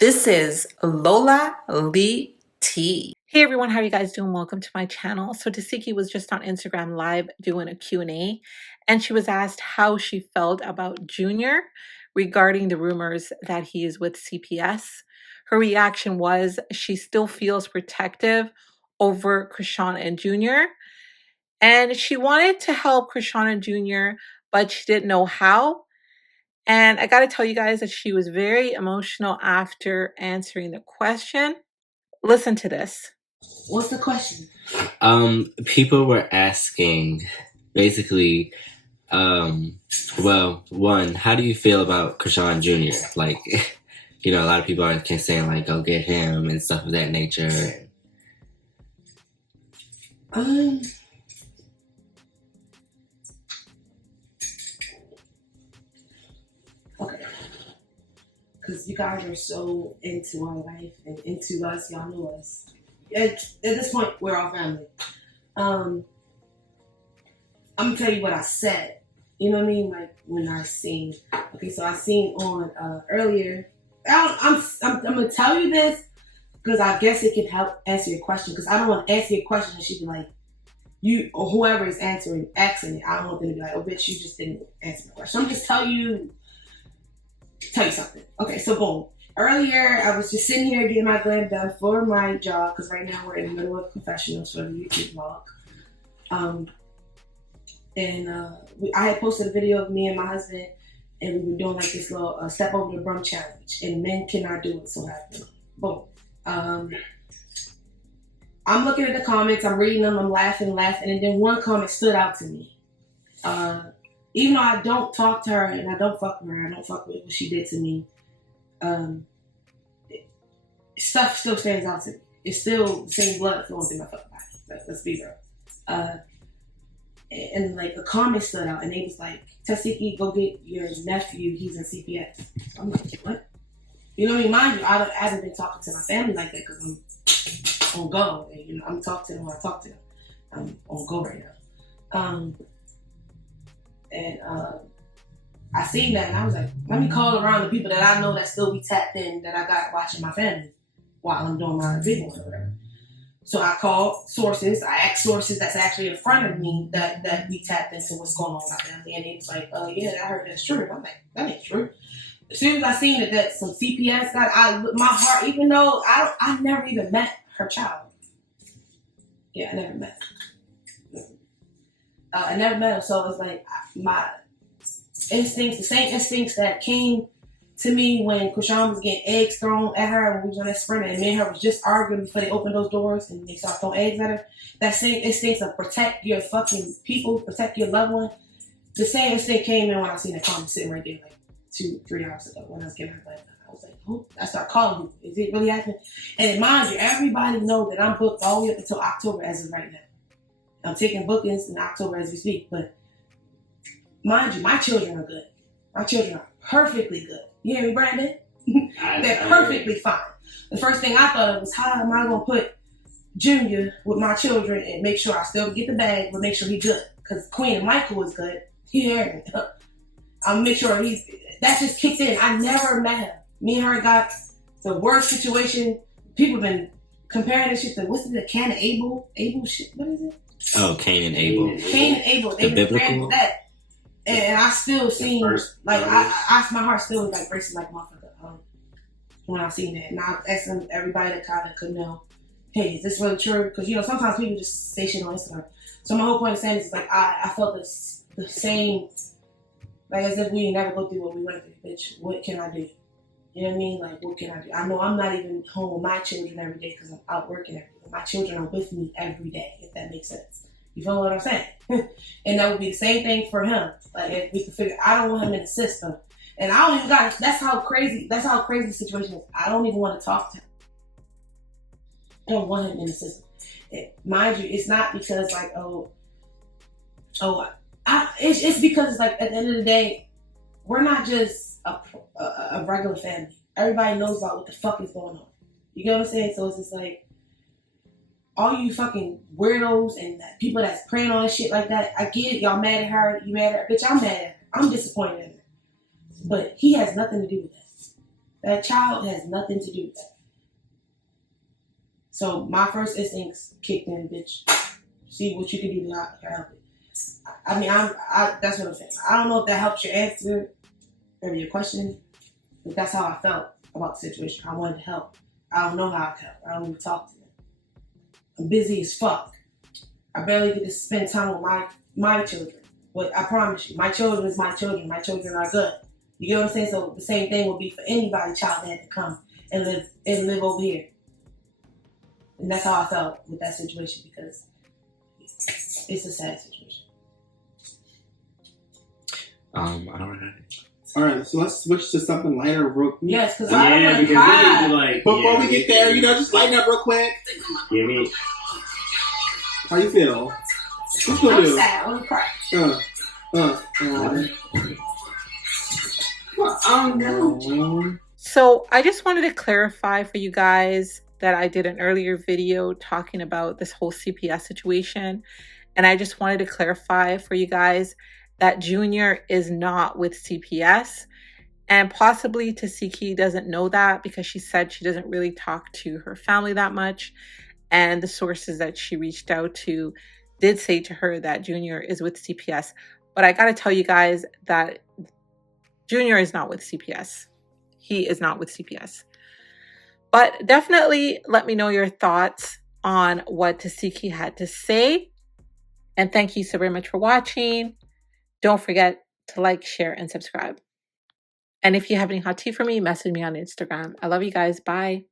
This is Lola Lee T. Hey everyone, how are you guys doing? Welcome to my channel. So Tesehki was just on Instagram Live doing a Q&A, and she was asked how she felt about Junior regarding the rumors that he is with CPS. Her reaction was she still feels protective over Chrisean and JR, and she wanted to help Chrisean and JR, but she didn't know how. And I got to tell you guys that she was very emotional after answering the question. Listen to this. What's the question? People were asking basically, well, one, how do you feel about Chrisean Jr.? Like, a lot of people are saying, like, go get him and stuff of that nature. Okay. Because you guys are so into our life and into us, y'all know us. At this point, we're all family. I'm gonna tell you what I said. You know what I mean? Like when I seen. Okay, so I seen on earlier. I'm gonna tell you this because I guess it can help answer your question. Because I don't want to answer your question and she'd be like, you or whoever is asking it. I don't want them to be like, oh bitch, you just didn't answer the question. I'm just tell you something. Okay, so boom. Earlier, I was just sitting here getting my glam done for my job because right now we're in the middle of confessionals for the YouTube vlog. I had posted a video of me and my husband, and we were doing like this little step over the broom challenge, and men cannot do it, so happen. Boom. I'm looking at the comments, I'm reading them, I'm laughing, and then one comment stood out to me. Even though I don't talk to her and I don't fuck with her, I don't fuck with what she did to me, stuff still stands out to me. It's still the same blood flowing through my fucking body. Let's be real. And like a comment stood out and they was like, Tesehki, go get your nephew, he's in CPS. So I'm like, what? You know what I mean? Mind you, I haven't been talking to my family like that because I'm on go. And, I'm talking to them when I talk to them. I'm on go right now. I seen that and I was like, let me call around the people that I know that still be tapped in that I got watching my family while I'm doing my video or whatever. So I called sources, I asked sources that's actually in front of me that we tapped into what's going on with my family. And he was like, yeah, I heard that's true. I'm like, that ain't true. As soon as I seen that some CPS got, my heart, even though I never even met her child. Yeah, I never met her. I never met her, so it's like my instincts, the same instincts that came to me when Chrisean was getting eggs thrown at her when we was on that sprint and me and her was just arguing before they opened those doors and they started throwing eggs at her. That same instinct of protect your fucking people, protect your loved one, the same instinct came in when I seen the comment sitting right there like 2-3 hours ago when I was getting her blood. I was like, oh, I started calling you. Is it really happening? And mind you, everybody know that I'm booked all the way up until October as of right now. I'm taking bookings in October as we speak, but mind you, my children are good. My children are perfectly good. You hear me, Brandon? They're perfectly fine. The first thing I thought of was, how am I going to put Junior with my children and make sure I still get the bag, but make sure he's good? Because Queen and Michael is good. You hear me? I'll make sure that just kicked in. I never met him. Me and her got the worst situation. People have been comparing this shit to, what's it, the Cain and Abel? Abel shit? What is it? Oh, Cain and Abel. Cain and Abel. They've been comparing that. And I still seen, like, my heart still was like racing like a motherfucker when I seen that. And I asked everybody that kind of could know, hey, is this really true? Because, sometimes people just say shit on Instagram. So my whole point of saying this is, like, I felt the same, like, as if we never go through what we went through. Bitch, what can I do? You know what I mean? Like, what can I do? I know I'm not even home with my children every day because I'm out working every day. My children are with me every day, if that makes sense. You feel what I'm saying? And that would be the same thing for him. Like, if we could figure, I don't want him in the system. And I don't even got, that's how crazy the situation is. I don't even want to talk to him. I don't want him in the system. Mind you, it's not because like, it's because it's like, at the end of the day, we're not just a regular family. Everybody knows about what the fuck is going on. You get what I'm saying? So it's just like, all you fucking weirdos and people that's praying on shit like that, I get it. Y'all mad at her. You mad at her. Bitch, I'm mad at her. I'm disappointed in her. But he has nothing to do with that. That child has nothing to do with that. So my first instincts kicked in, bitch. See what you can do to help it. I mean, that's what I'm saying. I don't know if that helps your answer or your question, but that's how I felt about the situation. I wanted to help. I don't know how I can help. I don't even talk to them. I'm busy as fuck. I barely get to spend time with my children. But I promise you, my children is my children. My children are good. You get what I'm saying? So the same thing would be for anybody child that had to come and live over here. And that's how I felt with that situation because it's a sad situation. I don't know. All right, so let's switch to something lighter real quick. Yes, because I don't want to cry. Like, before we get there, just lighten up real quick. Give me. How you feel? What's gonna I'm do? sad. I'm gonna cry. So I just wanted to clarify for you guys that I did an earlier video talking about this whole CPS situation. And I just wanted to clarify for you guys that Junior is not with CPS. And possibly Tesehki doesn't know that because she said she doesn't really talk to her family that much. And the sources that she reached out to did say to her that Junior is with CPS. But I got to tell you guys that Junior is not with CPS. He is not with CPS. But definitely let me know your thoughts on what Tesehki had to say. And thank you so very much for watching. Don't forget to like, share, and subscribe. And if you have any hot tea for me, message me on Instagram. I love you guys. Bye.